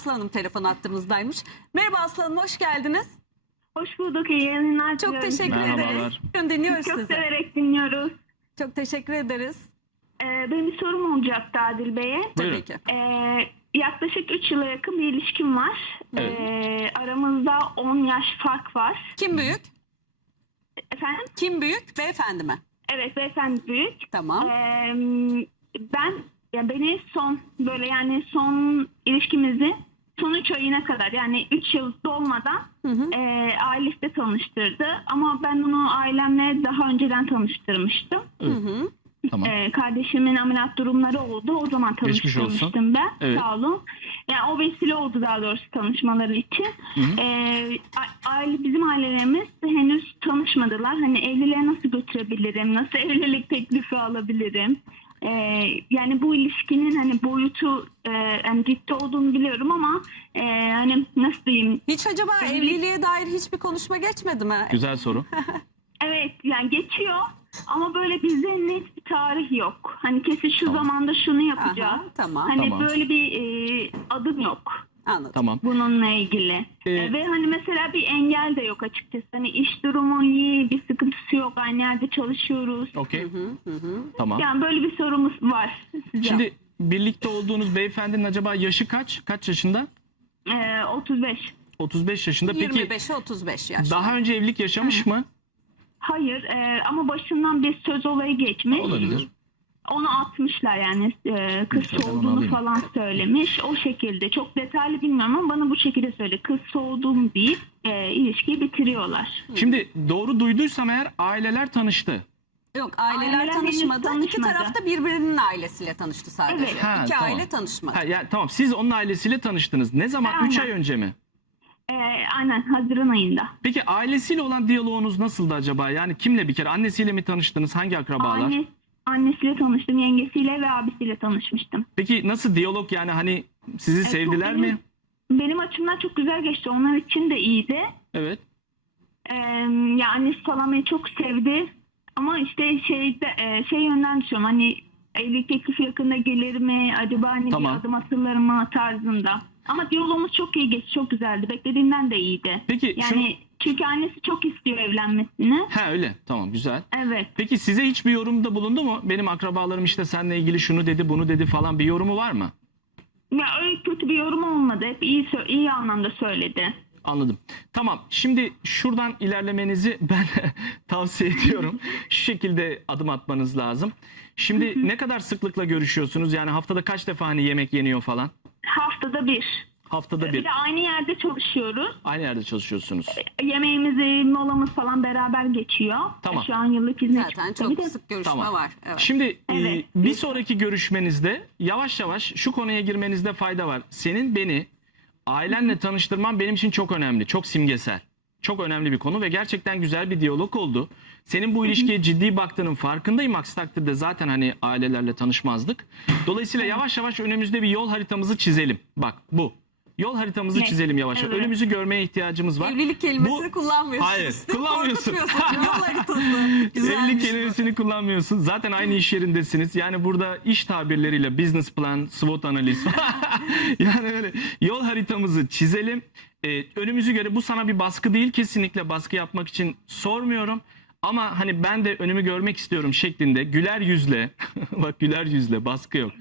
Aslı Hanım telefon attığımızdaymış. Merhaba Aslı Hanım hoş geldiniz. Hoş bulduk iyi yayınlar Çok görüşürüz? teşekkür Merhaba. ederiz. Bugün dinliyoruz Çok sizi. severek dinliyoruz. Çok teşekkür ederiz. Ee, benim bir sorum olacak Adil Bey'e. Tabii evet. ki. Ee, yaklaşık 3 yıla yakın bir ilişkim var. Evet. Ee, aramızda 10 yaş fark var. Kim büyük? Efendim? Kim büyük? Beyefendi mi? Evet beyefendi büyük. Tamam. Ee, ben yani beni son böyle yani son ilişkimizi sonuç ayına kadar yani 3 yıl dolmadan hı hı. e, ailesi tanıştırdı. Ama ben onu ailemle daha önceden tanıştırmıştım. Hı hı. Tamam. E, kardeşimin ameliyat durumları oldu. O zaman tanıştırmıştım ben. Evet. Sağ olun. Yani o vesile oldu daha doğrusu tanışmaları için. Hı hı. E, aile Bizim ailelerimiz henüz tanışmadılar. Hani evliliğe nasıl götürebilirim? Nasıl evlilik teklifi alabilirim? e, ee, yani bu ilişkinin hani boyutu e, yani ciddi olduğunu biliyorum ama e, hani nasıl diyeyim? Hiç acaba yani, evliliğe dair hiçbir konuşma geçmedi mi? Güzel soru. evet yani geçiyor ama böyle bize net bir tarih yok. Hani kesin şu tamam. zamanda şunu yapacağız. Aha, tamam. Hani tamam. böyle bir e, adım yok. Anladım. Tamam. Bununla ilgili. Ee, ve hani mesela bir engel de yok açıkçası. Hani iş durumu iyi, bir sıkıntısı yok. Aynı yerde çalışıyoruz. Okey. Tamam. Yani böyle bir sorumuz var size. Şimdi birlikte olduğunuz beyefendinin acaba yaşı kaç? Kaç yaşında? Ee, 35. 35 yaşında. Peki, 25'e 35 yaş. Daha önce evlilik yaşamış Hı. Evet. mı? Hayır e, ama başından bir söz olayı geçmiş. Olabilir onu atmışlar yani e, ee, kız Mesela soğuduğunu falan söylemiş. O şekilde çok detaylı bilmiyorum ama bana bu şekilde söyle kız soğuduğum deyip e, ilişkiyi bitiriyorlar. Şimdi doğru duyduysam eğer aileler tanıştı. Yok aileler, aileler tanışmadı. tanışmadı. İki taraf da birbirinin ailesiyle tanıştı sadece. Evet. Ha, İki tamam. aile tanışmadı. Ha, ya, tamam siz onun ailesiyle tanıştınız. Ne zaman? Aynen. Üç anne. ay önce mi? Ee, aynen Haziran ayında. Peki ailesiyle olan diyaloğunuz nasıldı acaba? Yani kimle bir kere? Annesiyle mi tanıştınız? Hangi akrabalar? Aynen annesiyle tanıştım, yengesiyle ve abisiyle tanışmıştım. Peki nasıl diyalog yani hani sizi evet, sevdiler çok, mi? benim, mi? Benim açımdan çok güzel geçti. Onlar için de iyiydi. Evet. Ee, ya annesi falan beni çok sevdi. Ama işte şey, de e, şey yönden düşünüyorum hani evlilik teklifi yakında gelir mi? Acaba hani tamam. bir adım atılır mı tarzında. Ama diyalogumuz çok iyi geçti, çok güzeldi. Beklediğimden de iyiydi. Peki yani, şunu, çünkü annesi çok istiyor evlenmesini. Ha öyle tamam güzel. Evet. Peki size hiç bir yorumda bulundu mu? Benim akrabalarım işte seninle ilgili şunu dedi bunu dedi falan bir yorumu var mı? Ya öyle kötü bir yorum olmadı. Hep iyi, iyi anlamda söyledi. Anladım. Tamam. Şimdi şuradan ilerlemenizi ben tavsiye ediyorum. Şu şekilde adım atmanız lazım. Şimdi Hı -hı. ne kadar sıklıkla görüşüyorsunuz? Yani haftada kaç defa hani yemek yeniyor falan? Haftada bir. Haftada bir. Bir aynı yerde çalışıyoruz. Aynı yerde çalışıyorsunuz. Evet, Yemeğimiz, molamız falan beraber geçiyor. Tamam. Şu an yıllık izne Zaten çok şey, de. sık görüşme tamam. var. Evet. Şimdi evet. bir Lütfen. sonraki görüşmenizde yavaş yavaş şu konuya girmenizde fayda var. Senin beni ailenle tanıştırman benim için çok önemli. Çok simgesel. Çok önemli bir konu ve gerçekten güzel bir diyalog oldu. Senin bu ilişkiye Hı -hı. ciddi baktığının farkındayım. Aksi takdirde zaten hani ailelerle tanışmazdık. Dolayısıyla Hı -hı. yavaş yavaş önümüzde bir yol haritamızı çizelim. Bak bu. Yol haritamızı ne? Evet. çizelim yavaş yavaş. Evet. Önümüzü görmeye ihtiyacımız var. Evlilik kelimesini Bu... kullanmıyorsun. Hayır işte. kullanmıyorsun. yol haritası. Güzel Evlilik şey kelimesini kullanmıyorsun. Zaten aynı Hı. iş yerindesiniz. Yani burada iş tabirleriyle business plan, SWOT analiz. yani öyle yol haritamızı çizelim. Ee, önümüzü göre bu sana bir baskı değil kesinlikle baskı yapmak için sormuyorum ama hani ben de önümü görmek istiyorum şeklinde güler yüzle bak güler yüzle baskı yok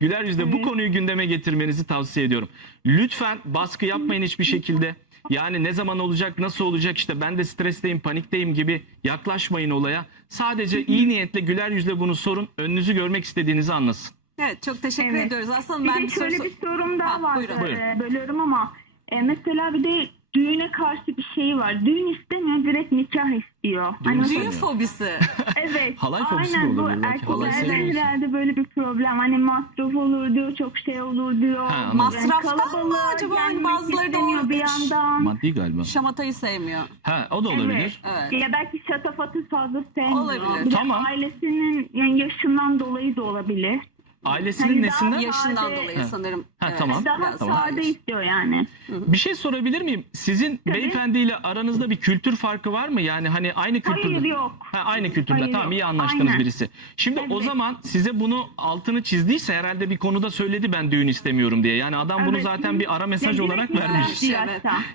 güler yüzle evet. bu konuyu gündeme getirmenizi tavsiye ediyorum lütfen baskı yapmayın hiçbir şekilde yani ne zaman olacak nasıl olacak işte ben de stresteyim panikteyim gibi yaklaşmayın olaya sadece evet. iyi niyetle güler yüzle bunu sorun önünüzü görmek istediğinizi anlasın. Evet çok teşekkür evet. ediyoruz. Aslında bir ben de bir şöyle soru... bir sorum, sor sorum daha ha, var. Buyurun. buyurun. Ee, bölüyorum ama e, mesela bir de düğüne karşı bir şeyi var. Düğün istemiyor, direkt nikah istiyor. Düğün, hani düğün yani. fobisi. evet. halay Aa, fobisi Aynen bu erkeklerde şey evet, herhalde böyle bir problem. Hani masraf olur diyor, çok şey olur diyor. Ha, yani masraftan kalabalığı mı acaba hani bazıları da olur. Bir yandan. Maddi galiba. Şamatayı sevmiyor. Ha, o da olabilir. Evet. evet. Ya belki şatafatı fazla sevmiyor. Olabilir. Tamam. Ailesinin yani yaşından dolayı da olabilir. Ailesinin hani nesinden? Daha Yaşından sade. dolayı sanırım. Ha. ha, evet. tamam. Daha tamam. istiyor yani. Bir şey sorabilir miyim? Sizin Tabii. beyefendiyle aranızda bir kültür farkı var mı? Yani hani aynı kültürde. Hayır yok. Ha, aynı kültürde Hayır, tamam yok. iyi anlaştığınız Aynen. birisi. Şimdi evet. o zaman size bunu altını çizdiyse herhalde bir konuda söyledi ben düğün istemiyorum diye. Yani adam evet. bunu evet. zaten bir ara mesaj ya, evet. olarak evet. vermiş. Evet. Ya,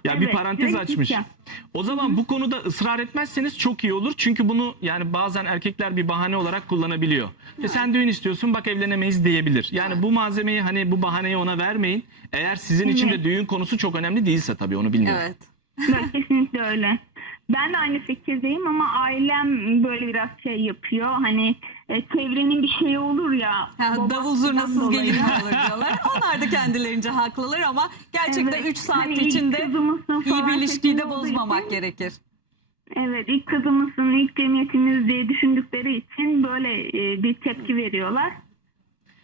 evet. bir parantez direkt açmış. Ya. O zaman Hı. bu konuda ısrar etmezseniz çok iyi olur. Çünkü bunu yani bazen erkekler bir bahane olarak kullanabiliyor. Hı. Ve sen düğün istiyorsun bak evlenemeyiz diyebilir. Yani evet. bu malzemeyi hani bu bahaneyi ona vermeyin. Eğer sizin evet. için de düğün konusu çok önemli değilse tabii onu bilmiyorum. Evet. kesinlikle öyle. Ben de aynı fikirdeyim ama ailem böyle biraz şey yapıyor. Hani e, çevrenin bir şeyi olur ya. Ha, davul zurnasız gelir diyorlar. Onlar da kendilerince haklılar ama gerçekten 3 evet, üç saat hani içinde iyi bir ilişkiyi de bozmamak için, gerekir. Evet ilk kızımızın ilk cemiyetimiz diye düşündükleri için böyle e, bir tepki veriyorlar.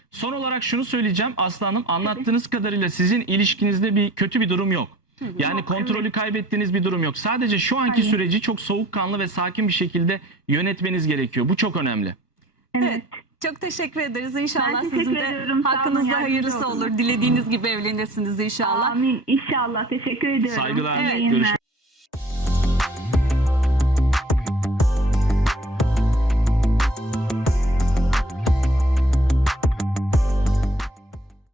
Son olarak şunu söyleyeceğim Aslanım, Hanım anlattığınız evet. kadarıyla sizin ilişkinizde bir kötü bir durum yok. Yani yok, kontrolü öyle. kaybettiğiniz bir durum yok. Sadece şu anki Hayır. süreci çok soğukkanlı ve sakin bir şekilde yönetmeniz gerekiyor. Bu çok önemli. Evet. evet. Çok teşekkür ederiz inşallah ben sizin teşekkür sizin de ediyorum. hakkınızda Sağ olun, hayırlısı olur. olur. Dilediğiniz evet. gibi evlenirsiniz inşallah. Amin inşallah teşekkür ediyorum. Saygılar. Evet.